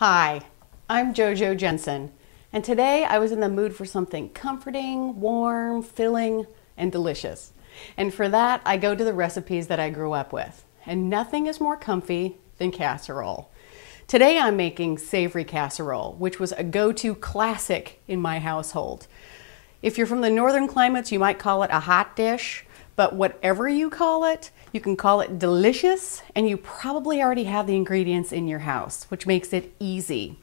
Hi, I'm JoJo Jensen, and today I was in the mood for something comforting, warm, filling, and delicious. And for that, I go to the recipes that I grew up with. And nothing is more comfy than casserole. Today I'm making savory casserole, which was a go-to classic in my household. If you're from the northern climates, you might call it a hot dish, but whatever you call it, you can call it delicious, and you probably already have the ingredients in your house, which makes it easy.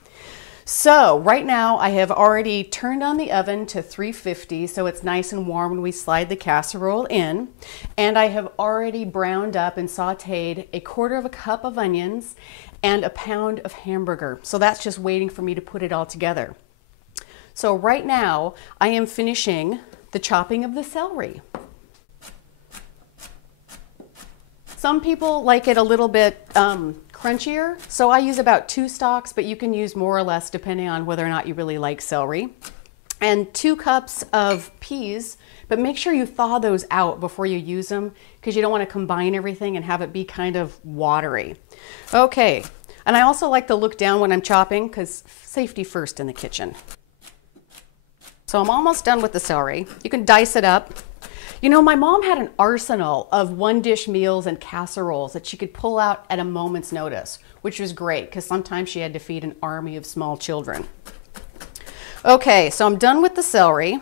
So right now I have already turned on the oven to 350 so it's nice and warm when we slide the casserole in. And I have already browned up and sauteed 1/4 cup of onions and a pound of hamburger. So that's just waiting for me to put it all together. So right now I am finishing the chopping of the celery. Some people like it a little bit crunchier, so I use about 2 stalks, but you can use more or less depending on whether or not you really like celery. And 2 cups of peas, but make sure you thaw those out before you use them because you don't want to combine everything and have it be kind of watery. Okay, and I also like to look down when I'm chopping because safety first in the kitchen. So I'm almost done with the celery. You can dice it up. You know, my mom had an arsenal of one-dish meals and casseroles that she could pull out at a moment's notice, which was great because sometimes she had to feed an army of small children. Okay, so I'm done with the celery.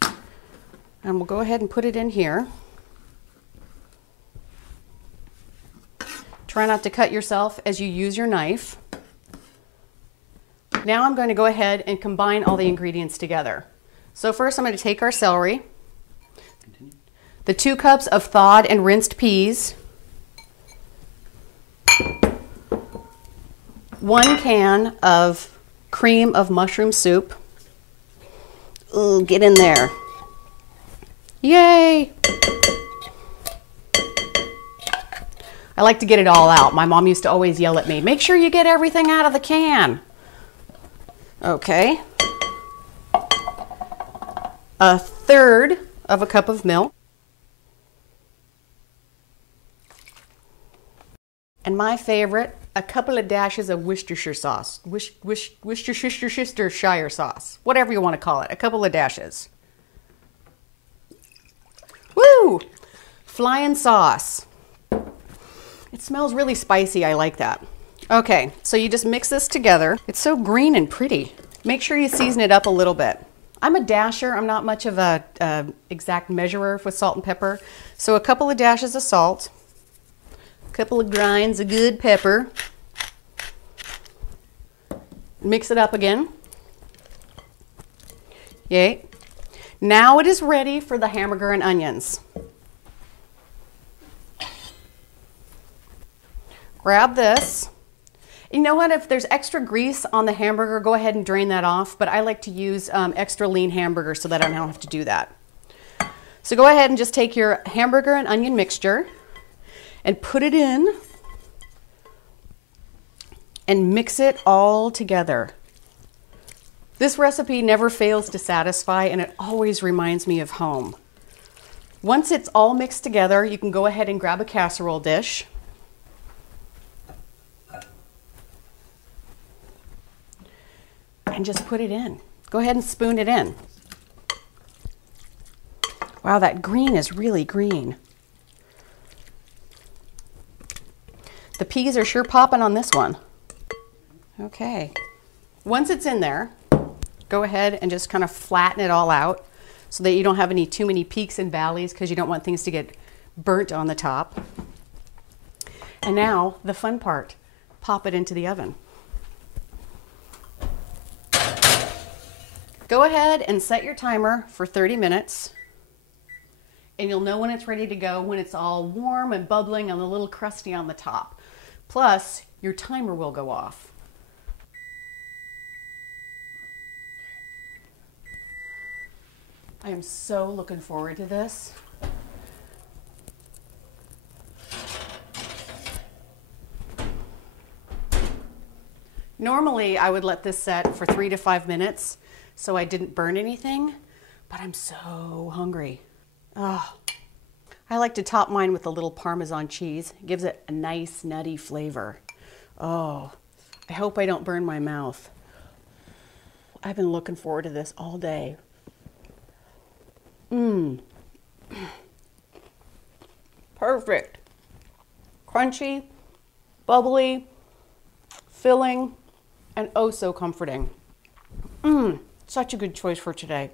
And we'll go ahead and put it in here. Try not to cut yourself as you use your knife. Now I'm going to go ahead and combine all the ingredients together. So first I'm going to take our celery, the 2 cups of thawed and rinsed peas, 1 can of cream of mushroom soup. Ooh, get in there. Yay! I like to get it all out. My mom used to always yell at me, make sure you get everything out of the can. Okay. 1/3 of a cup of milk. And my favorite, a couple of dashes of Worcestershire sauce. Worcestershire sauce. Whatever you want to call it. A couple of dashes. Woo! Flying sauce. It smells really spicy. I like that. Okay, so you just mix this together. It's so green and pretty. Make sure you season it up a little bit. I'm a dasher. I'm not much of a exact measurer with salt and pepper. So a couple of dashes of salt. Couple of grinds of good pepper. Mix it up again. Yay. Now it is ready for the hamburger and onions. Grab this. You know what? If there's extra grease on the hamburger, go ahead and drain that off. But I like to use extra lean hamburger so that I don't have to do that. So go ahead and just take your hamburger and onion mixture and put it in and mix it all together. This recipe never fails to satisfy and it always reminds me of home. Once it's all mixed together, you can go ahead and grab a casserole dish. And just put it in. Go ahead and spoon it in. Wow, that green is really green. The peas are sure popping on this one. Okay. Once it's in there, go ahead and just kind of flatten it all out so that you don't have too many peaks and valleys because you don't want things to get burnt on the top. And now the fun part, pop it into the oven. Go ahead and set your timer for 30 minutes. And you'll know when it's ready to go when it's all warm and bubbling and a little crusty on the top. Plus, your timer will go off. I am so looking forward to this. Normally, I would let this set for 3 to 5 minutes so I didn't burn anything, but I'm so hungry. Oh, I like to top mine with a little Parmesan cheese. It gives it a nice nutty flavor. Oh, I hope I don't burn my mouth. I've been looking forward to this all day. Perfect. Crunchy, bubbly, filling, and oh so comforting. Such a good choice for today.